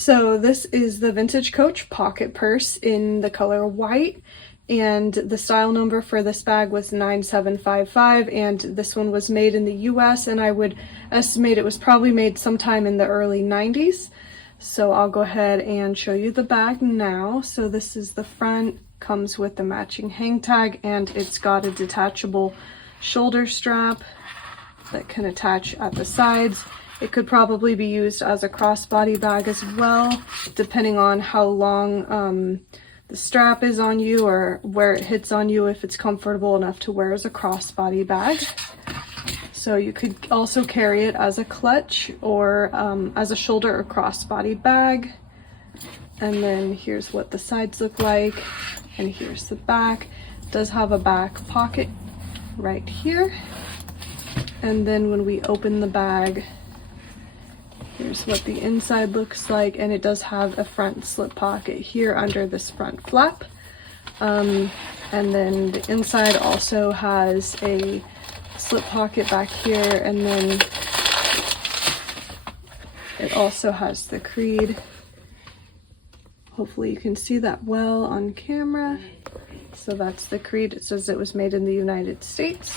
So this is the Vintage Coach pocket purse in the color white, and the style number for this bag was 9755, and this one was made in the US, and I would estimate it was probably made sometime in the early 90s. So I'll go ahead and show you the bag now. So this is the front, comes with the matching hang tag, and it's got a detachable shoulder strap that can attach at the sides. It could probably be used as a crossbody bag as well, depending on how long the strap is on you or where it hits on you, if it's comfortable enough to wear as a crossbody bag. So you could also carry it as a clutch or as a shoulder or crossbody bag. And then here's what the sides look like, and here's the back. It does have a back pocket right here. And then when we open the bag, here's what the inside looks like, and it does have a front slip pocket here under this front flap. And then the inside also has a slip pocket back here, and then it also has the creed. Hopefully you can see that well on camera. So that's the creed. It says it was made in the United States.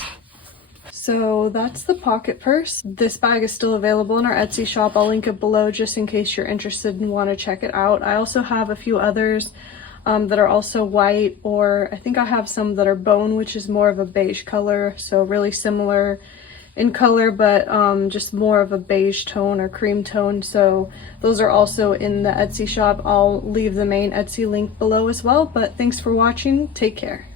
So that's the pocket purse. This bag is still available in our Etsy shop. I'll link it below just in case you're interested and want to check it out. I also have a few others that are also white, or I think I have some that are bone, which is more of a beige color. So really similar in color, but just more of a beige tone or cream tone. So those are also in the Etsy shop. I'll leave the main Etsy link below as well. But thanks for watching. Take care.